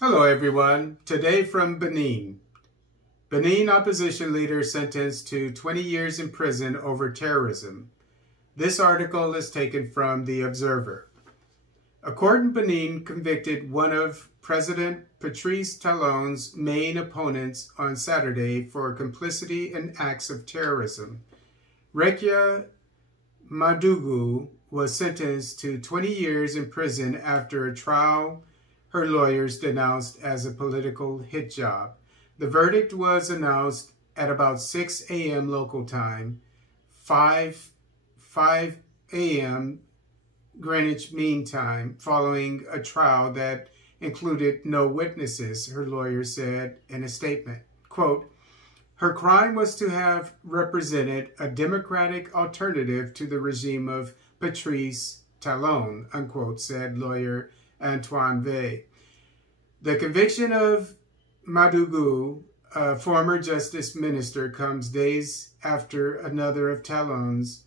Hello everyone. Today from Benin. Benin opposition leader sentenced to 20 years in prison over terrorism. This article is taken from The Observer. A court in Benin convicted one of President Patrice Talon's main opponents on Saturday for complicity in acts of terrorism. Rekia Madugu was sentenced to 20 years in prison after a trial her lawyers denounced as a political hit job. The verdict was announced at about 6 a.m. local time, 5 a.m. Greenwich Mean Time, following a trial that included no witnesses, her lawyer said in a statement. Quote, her crime was to have represented a democratic alternative to the regime of Patrice Talon, unquote, said lawyer Antoine Vey. The conviction of Madugu, a former justice minister, comes days after another of Talon's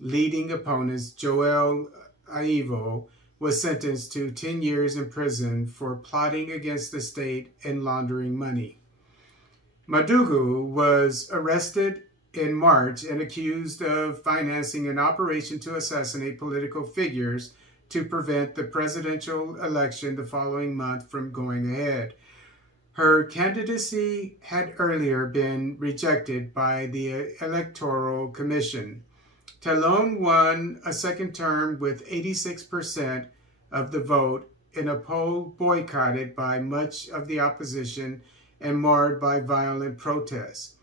leading opponents, Joel Aivo, was sentenced to 10 years in prison for plotting against the state and laundering money. Madugu was arrested in March and accused of financing an operation to assassinate political figures to prevent the presidential election the following month from going ahead. Her candidacy had earlier been rejected by the Electoral Commission. Talon won a second term with 86% of the vote in a poll boycotted by much of the opposition and marred by violent protests.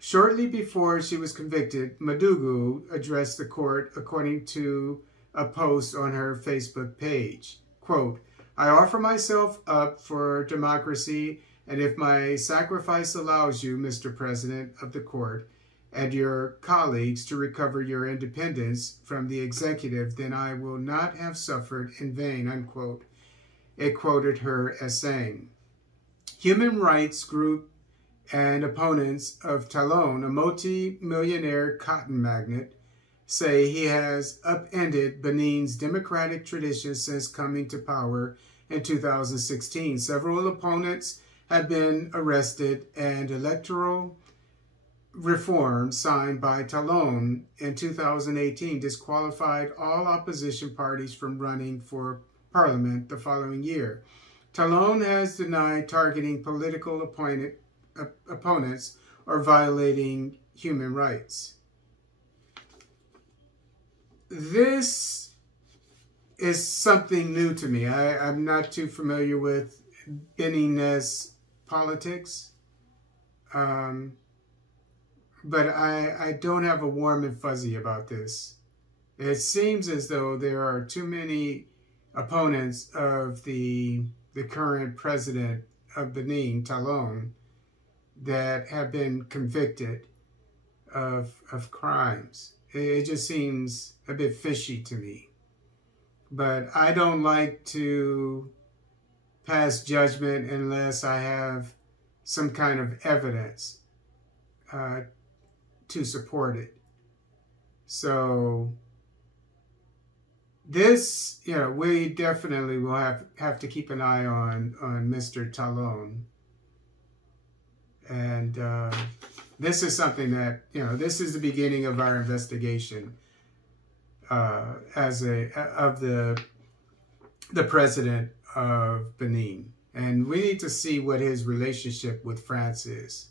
Shortly before she was convicted, Madugu addressed the court, according to a post on her Facebook page. Quote, I offer myself up for democracy, and if my sacrifice allows you, Mr. President of the court, and your colleagues to recover your independence from the executive, then I will not have suffered in vain, unquote. It quoted her as saying, human rights group and opponents of Talon, a multi-millionaire cotton magnate, say he has upended Benin's democratic traditions since coming to power in 2016. Several opponents have been arrested, and electoral reform signed by Talon in 2018 disqualified all opposition parties from running for parliament the following year. Talon has denied targeting political opponents or violating human rights. This is something new to me. I'm not too familiar with Beninese politics, but I don't have a warm and fuzzy about this. It seems as though there are too many opponents of the current president of Benin, Talon, that have been convicted of crimes. It just seems a bit fishy to me. But I don't like to pass judgment unless I have some kind of evidence to support it. So this, we definitely will have to keep an eye on Mr. Talon. And this is something that, this is the beginning of our investigation of the president of Benin. And we need to see what his relationship with France is.